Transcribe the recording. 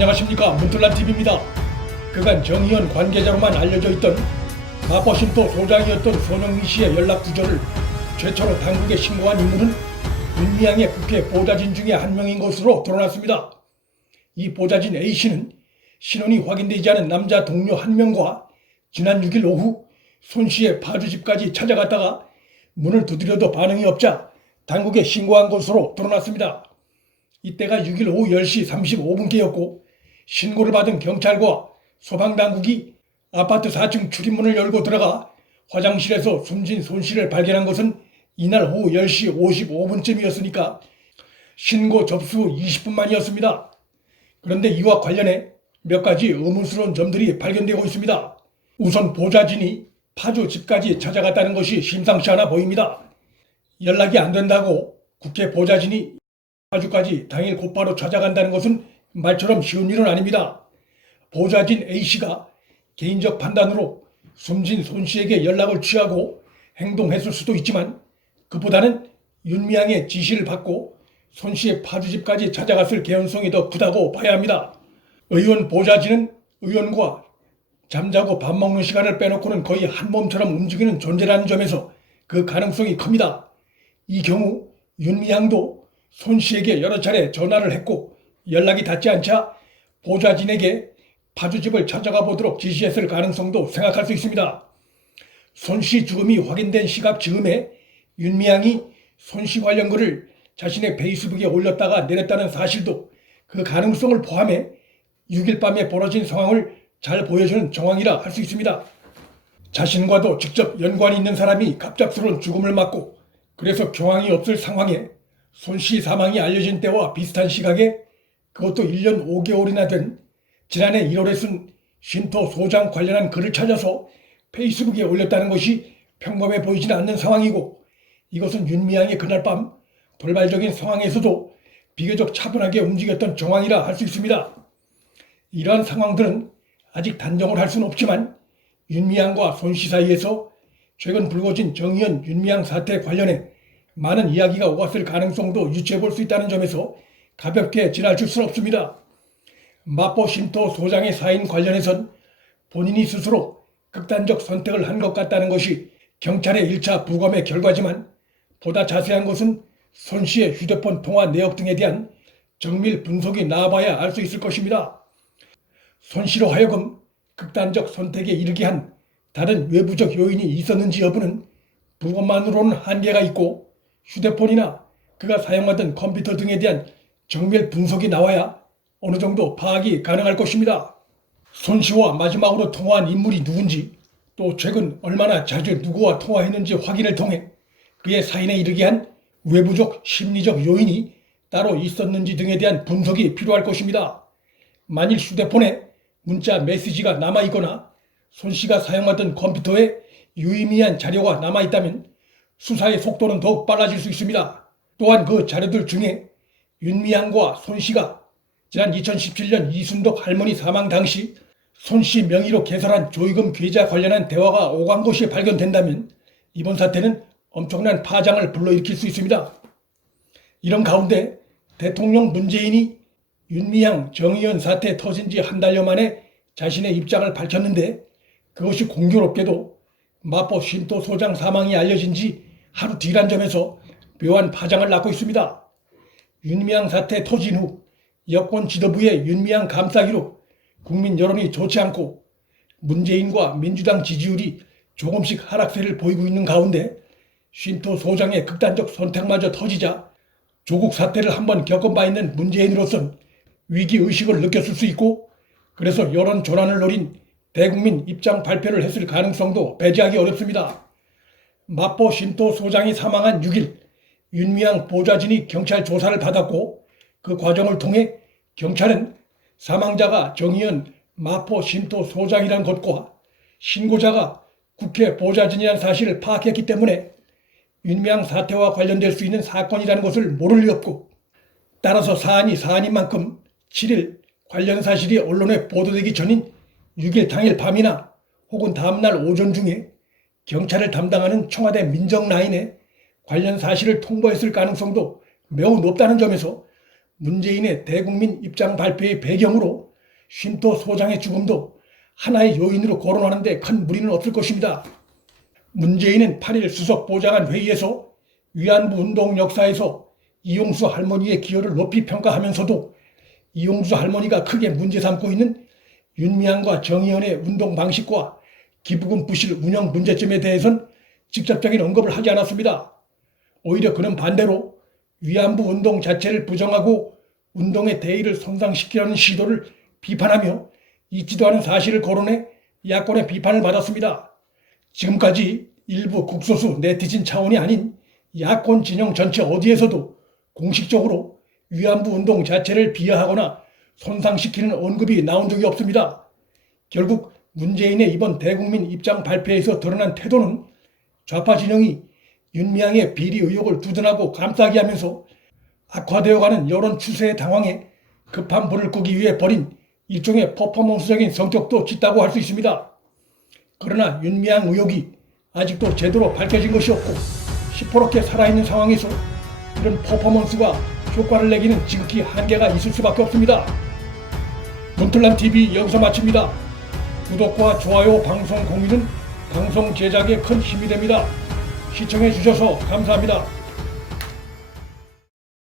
안녕하십니까, 문틀란TV입니다. 그간 정의연 관계자로만 알려져 있던 마포쉼터 소장이었던 손영민 씨의 연락 구조를 최초로 당국에 신고한 인물은 윤미향의 국회 보좌진 중에 한 명인 것으로 드러났습니다. 이 보좌진 A씨는 신원이 확인되지 않은 남자 동료 한 명과 지난 6일 오후 손 씨의 파주집까지 찾아갔다가 문을 두드려도 반응이 없자 당국에 신고한 것으로 드러났습니다. 이때가 6일 오후 10시 35분께였고 신고를 받은 경찰과 소방당국이 아파트 4층 출입문을 열고 들어가 화장실에서 숨진 손 씨를 발견한 것은 이날 오후 10시 55분쯤이었으니까 신고 접수 후 20분 만이었습니다. 그런데 이와 관련해 몇 가지 의문스러운 점들이 발견되고 있습니다. 우선 보좌진이 파주 집까지 찾아갔다는 것이 심상치 않아 보입니다. 연락이 안 된다고 국회 보좌진이 파주까지 당일 곧바로 찾아간다는 것은 말처럼 쉬운 일은 아닙니다. 보좌진 A씨가 개인적 판단으로 숨진 손 씨에게 연락을 취하고 행동했을 수도 있지만 그보다는 윤미향의 지시를 받고 손 씨의 파주집까지 찾아갔을 개연성이 더 크다고 봐야 합니다. 의원 보좌진은 의원과 잠자고 밥 먹는 시간을 빼놓고는 거의 한 몸처럼 움직이는 존재라는 점에서 그 가능성이 큽니다. 이 경우 윤미향도 손 씨에게 여러 차례 전화를 했고 연락이 닿지 않자 보좌진에게 파주집을 찾아가 보도록 지시했을 가능성도 생각할 수 있습니다. 손 씨 죽음이 확인된 시각 즈음에 윤미향이 손 씨 관련 글을 자신의 페이스북에 올렸다가 내렸다는 사실도 그 가능성을 포함해 6일 밤에 벌어진 상황을 잘 보여주는 정황이라 할 수 있습니다. 자신과도 직접 연관이 있는 사람이 갑작스러운 죽음을 맞고 그래서 경황이 없을 상황에 손 씨 사망이 알려진 때와 비슷한 시각에 그것도 1년 5개월이나 된 지난해 1월에 쓴 쉼터 소장 관련한 글을 찾아서 페이스북에 올렸다는 것이 평범해 보이지는 않는 상황이고 이것은 윤미향의 그날 밤 돌발적인 상황에서도 비교적 차분하게 움직였던 정황이라 할 수 있습니다. 이러한 상황들은 아직 단정을 할 수는 없지만 윤미향과 손 씨 사이에서 최근 불거진 정의연 윤미향 사태 관련해 많은 이야기가 오갔을 가능성도 유추해 볼 수 있다는 점에서 가볍게 지나칠 수는 없습니다. 마포쉼터 소장의 사인 관련해선 본인이 스스로 극단적 선택을 한 것 같다는 것이 경찰의 1차 부검의 결과지만 보다 자세한 것은 손 씨의 휴대폰 통화 내역 등에 대한 정밀 분석이 나와봐야 알 수 있을 것입니다. 손 씨로 하여금 극단적 선택에 이르게 한 다른 외부적 요인이 있었는지 여부는 부검만으로는 한계가 있고 휴대폰이나 그가 사용하던 컴퓨터 등에 대한 정밀 분석이 나와야 어느 정도 파악이 가능할 것입니다. 손 씨와 마지막으로 통화한 인물이 누군지 또 최근 얼마나 자주 누구와 통화했는지 확인을 통해 그의 사인에 이르게 한 외부적 심리적 요인이 따로 있었는지 등에 대한 분석이 필요할 것입니다. 만일 휴대폰에 문자 메시지가 남아있거나 손 씨가 사용하던 컴퓨터에 유의미한 자료가 남아있다면 수사의 속도는 더욱 빨라질 수 있습니다. 또한 그 자료들 중에 윤미향과 손 씨가 지난 2017년 이순덕 할머니 사망 당시 손 씨 명의로 개설한 조의금 계좌 관련한 대화가 오간 것이 발견된다면 이번 사태는 엄청난 파장을 불러일으킬 수 있습니다. 이런 가운데 대통령 문재인이 윤미향 정의연 사태 터진 지 한 달여 만에 자신의 입장을 밝혔는데 그것이 공교롭게도 마포쉼터 소장 사망이 알려진 지 하루 뒤란 점에서 묘한 파장을 낳고 있습니다. 윤미향 사태 터진 후 여권 지도부의 윤미향 감싸기로 국민 여론이 좋지 않고 문재인과 민주당 지지율이 조금씩 하락세를 보이고 있는 가운데 쉼터 소장의 극단적 선택마저 터지자 조국 사태를 한번 겪은 바 있는 문재인으로선 위기의식을 느꼈을 수 있고 그래서 여론 전환을 노린 대국민 입장 발표를 했을 가능성도 배제하기 어렵습니다. 마포쉼터 소장이 사망한 6일 윤미향 보좌진이 경찰 조사를 받았고 그 과정을 통해 경찰은 사망자가 정의연 마포쉼터 소장이란 것과 신고자가 국회 보좌진이라는 사실을 파악했기 때문에 윤미향 사태와 관련될 수 있는 사건이라는 것을 모를 리 없고 따라서 사안이 사안인 만큼 7일 관련 사실이 언론에 보도되기 전인 6일 당일 밤이나 혹은 다음날 오전 중에 경찰을 담당하는 청와대 민정라인에 관련 사실을 통보했을 가능성도 매우 높다는 점에서 문재인의 대국민 입장 발표의 배경으로 쉼터 소장의 죽음도 하나의 요인으로 거론하는데 큰 무리는 없을 것입니다. 문재인은 8일 수석 보좌관 회의에서 위안부 운동 역사에서 이용수 할머니의 기여를 높이 평가하면서도 이용수 할머니가 크게 문제 삼고 있는 윤미향과 정의연의 운동 방식과 기부금 부실 운영 문제점에 대해선 직접적인 언급을 하지 않았습니다. 오히려 그는 반대로 위안부 운동 자체를 부정하고 운동의 대의를 손상시키려는 시도를 비판하며 있지도 않은 사실을 거론해 야권의 비판을 받았습니다. 지금까지 일부 국소수 네티즌 차원이 아닌 야권 진영 전체 어디에서도 공식적으로 위안부 운동 자체를 비하하거나 손상시키는 언급이 나온 적이 없습니다. 결국 문재인의 이번 대국민 입장 발표에서 드러난 태도는 좌파 진영이 윤미향의 비리 의혹을 두둔하고 감싸기 하면서 악화되어가는 여론 추세에 당황해 급한 불을 끄기 위해 벌인 일종의 퍼포먼스적인 성격도 짙다고 할 수 있습니다. 그러나 윤미향 의혹이 아직도 제대로 밝혀진 것이 없고 시퍼렇게 살아있는 상황에서 이런 퍼포먼스가 효과를 내기는 지극히 한계가 있을 수밖에 없습니다. 문틀란TV 여기서 마칩니다. 구독과 좋아요, 방송 공유는 방송 제작에 큰 힘이 됩니다. 시청해 주셔서 감사합니다.